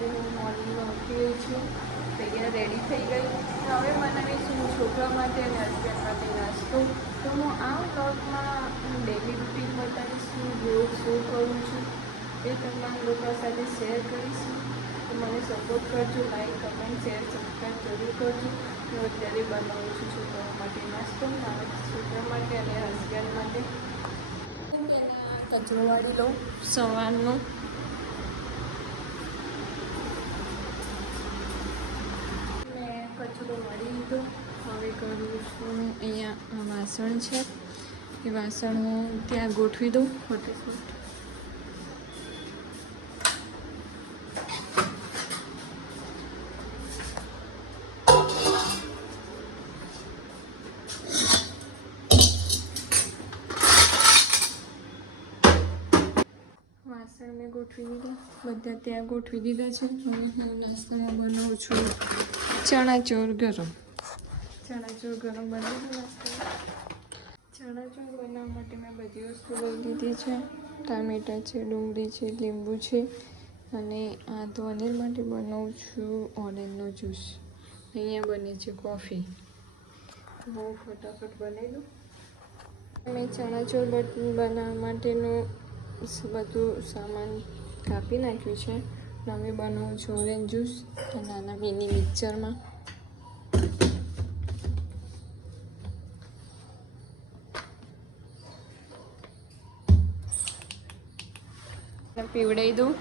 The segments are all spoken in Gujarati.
વાગે હું મોર્નિંગમાં ઉઠી ગઈ છું. તૈયાર રેડી થઈ ગઈ. હવે બનાવીશું છોકરા માટે અને હસબન્ડ માટે નાસ્તો. તો હું આ વ્લોગમાં ડેલી રૂટીન બતાવીશું, રોજ શું કરું છું એ તમામ લોકો સાથે શેર કરીશું. તો મને સપોર્ટ કરજો, લાઈક કમેન્ટ શેર સબસ્ક્રાઈબ જરૂર કરજો. હું અત્યારે બનાવું છું છોકરા માટે નાસ્તો, મારા છોકરા માટે અને હસબન્ડ માટે. કચરો વાળી લઉં સવારનો. મેં કચરો વાળી લીધો. હવે કરું છું અહીંયા વાસણ છે એ વાસણ હું ત્યાં ગોઠવી દઉં ફટાફટ. વાસણ મેં ગોઠવી દીધા, બધા ત્યાં ગોઠવી દીધા છે. હવે હું નાસ્તામાં બનાવું છું ચણાચોર ગરમ. ચણાચોર ગરમ બનાવી નાસ્તામાં. ચણાચોર બનાવવા માટે મેં બધી વસ્તુ લઈ લીધી છે. ટામેટાં છે, ડુંગળી છે, લીંબુ છે અને આ તો અનિલ માટે બનાવું છું ઓરેન્જનો જ્યુસ. અહીંયા બને છે કોફી. હું ફટાફટ બનાવી દઉં. મેં ચણાચોર બનાવવા માટેનું બધું સામાન કાપી નાખ્યું છે. હવે બનાવું છું ઓરેન્જ જ્યુસ નાના મિની મિક્સરમાં. પીવડાવી દઉં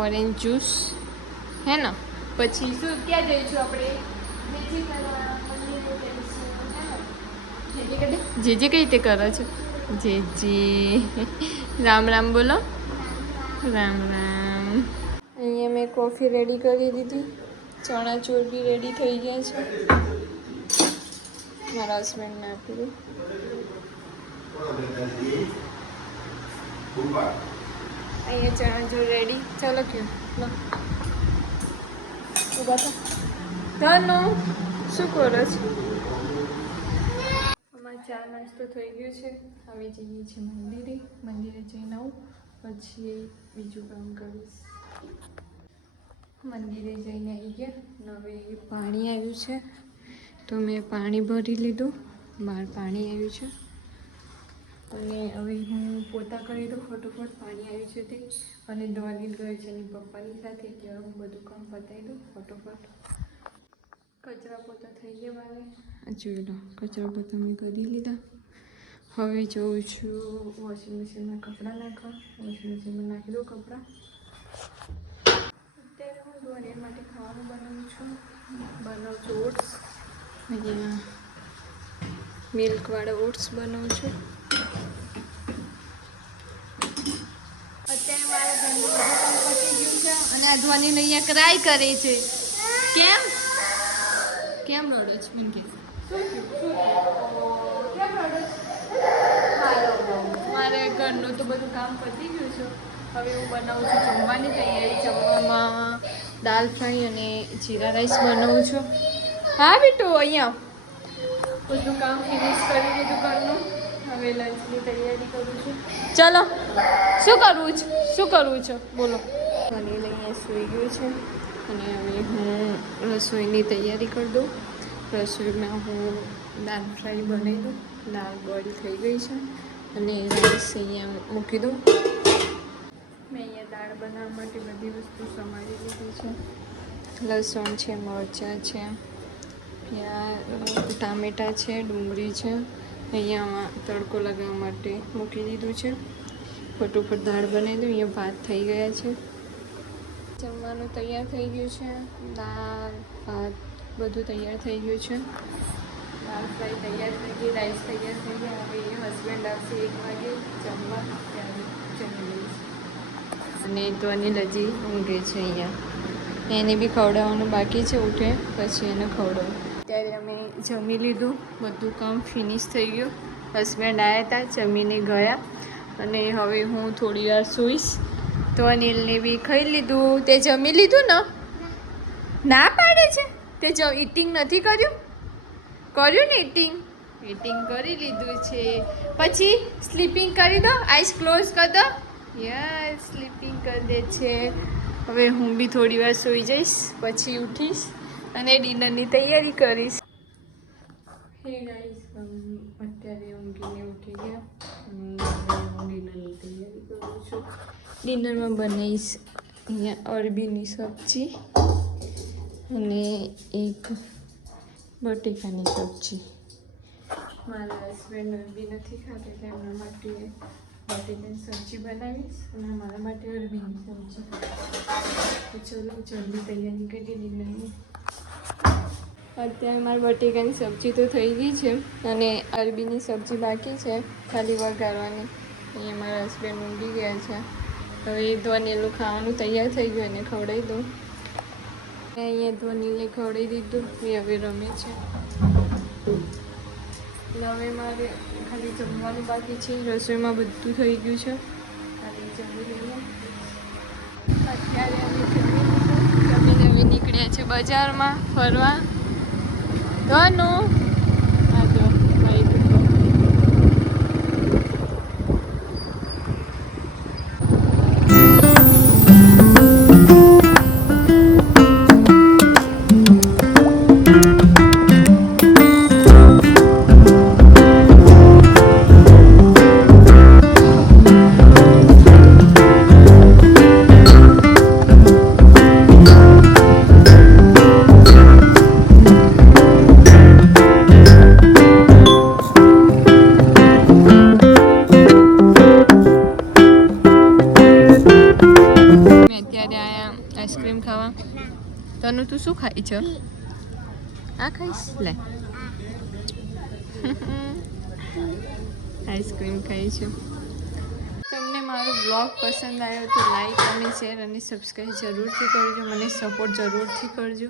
ઓરેન્જ જ્યુસ હે ને. પછી શું ક્યાં જઈશું આપણે? જે કઈ રીતે કરો છો? જે રામ રામ બોલો. રામ રામ. અહીંયા મેં કોફી રેડી કરી દીધી. ચણાચોર બી રેડી થઈ ગયા છે. મારા હસબન્ડને આપી દઉં. અહીંયા ચણાચોર રેડી. ચાલો ક્યું ઉભા થા. ધનુ શું કરો છો? અમારે ચા નાસ્તો થઈ ગયો છે. હવે જઈએ છીએ મંદિરે. મંદિરે જઈને આવું પછી બીજું કામ કરીશ. મંદિરે જઈને આવી ગયા. હવે પાણી આવ્યું છે તો મેં પાણી ભરી લીધું. બહાર પાણી આવ્યું છે અને હવે હું પોતા કરી દઉં ફટોફટ. પાણી આવ્યું છે તે અને ડોલી ગઈ છે એની પપ્પાની સાથે. ત્યાં હું બધું કામ પતાવી દઉં ફટોફટ. કચરા પોતા થઈ ગયા મારે. જોઈ લો કચરા પોતા મેં કરી લીધા. હવે જોઉં છું વોશિંગ મશીનમાં કપડાં નાખવા. વોશિંગ મશીનમાં નાખી દઉં કપડાં. અત્યારે હું ડોરિયન માટે ખાવાનું બનાવું છું. બનાવું છું ઓટ્સ. અહીંયા મિલ્કવાળા ઓટ્સ બનાવું છું. અત્યારે મારા ઘરનું બધું કામ પતી ગયું છે અને આ ધ્વનિ અહીંયા ક્રાય કરે છે. કેમ કેમ રડો છો? મને કે કેમ રડો છો? મારે ઘરનું તો બધું કામ પતી ગયું છે. હવે હું બનાવું છું જમવાની તૈયારી. જમવામાં દાલ ફ્રાય અને જીરા રાઈસ બનાવું છું. હા બેટું અહીંયા બધું કામ ફિનિશ કરી દીધું ઘરનું. હવે લંચની તૈયારી કરું છું. ચલો શું કરવું છે? શું કરવું છે બોલો? અનિલ અહીંયા સૂઈ ગયું છે અને હવે હું રસોઈની તૈયારી કરી દઉં. રસોઈમાં હું દાલ ફ્રાય બનાવી દઉં. દાળ બોઇલ થઈ ગઈ છે અને રાઈસ અહીંયા મૂકી દઉં. મેં અહીંયા દાળ બનાવવા માટે બધી વસ્તુ સમારી લીધી છે. લસણ છે, મરચાં છે, ટામેટાં છે, ડુંગળી છે. અહીંયા તડકો લગાવવા માટે મૂકી દીધું છે. ફટોફટ દાળ બનાવી દઉં. અહીંયા ભાત થઈ ગયા છે. જમવાનું તૈયાર થઈ ગયું છે. દાળ ભાત બધું તૈયાર થઈ ગયું છે. દાળ ફ્રાય તૈયાર થઈ ગઈ, રાઈસ તૈયાર થઈ ગયા. હવે હસબન્ડ આવશે 1 વાગે જમવા, ત્યારે જમી લઈશ. અને તો અનિલ હજી ઊંઘે છે અહીંયા. એને બી ખવડાવવાનું બાકી છે. ઉઠે પછી એને ખવડાવું. ત્યારે અમે જમી લીધું. બધું કામ ફિનિશ થઈ ગયું. હસબન્ડ આવ્યા હતા, જમીને ગયા અને હવે હું થોડી વાર સૂઈશ. તો અનિલને બી ખાઈ લીધું. તે જમી લીધું ને? ના પાડે છે. તે ઈટિંગ નથી કર્યું? કર્યું ને ઈટિંગ? ઈટિંગ કરી લીધું છે. પછી સ્લીપિંગ કરી દો. આઈસ ક્લોઝ કરી દો. યસ સ્લીપિંગ કરી દે છે. હવે હું બી થોડી વાર સૂઈ જઈશ, પછી ઉઠીશ અને ડિનરની તૈયારી કરીશ. હે ગાઈસ, અત્યારે ઊંઘીને ઉઠી ગયા અને હું ડિનરની તૈયારી કરું છું. ડિનરમાં બનાવીશ અહીંયા અરબીની સબ્જી અને એક બટેકાની સબ્જી. મારા હસબન્ડ અરબી નથી ખાતા એટલે એમના માટે બટેકાની સબ્જી બનાવીશ અને મારા માટે અરબીની સબ્જી. તો ચલો જલ્દી તૈયારી કરીએ ડિનરની. અત્યારે મારી બટેકાની સબ્જી તો થઈ ગઈ છે અને અરબીની સબ્જી બાકી છે, ખાલી વઘારવાની. અહીંયા મારા હસબન્ડ ઊંઘી ગયા છે. હવે ધ્વનિલું ખાવાનું તૈયાર થઈ ગયું એને ખવડાવી દઉં. અહીંયા ધ્વનિલે ખવડાવી દીધું, એ હવે રમે છે. હવે મારે ખાલી જમવાનું બાકી છે. રસોઈમાં બધું થઈ ગયું છે, ખાલી જમી લઈએ. અત્યારે અમે નીકળ્યા છે બજારમાં ફરવા. ધનુ આ જો ભાઈ આઈસ્ક્રીમ ખાવા. તને તું શું ખાઈ છે? આ ખાઈશ? લે આઈસ્ક્રીમ ખાઈ છે. તમને મારો બ્લોગ પસંદ આવ્યો તો લાઈક અને શેર અને સબસ્ક્રાઈબ જરૂરથી કરજો. મને સપોર્ટ જરૂરથી કરજો.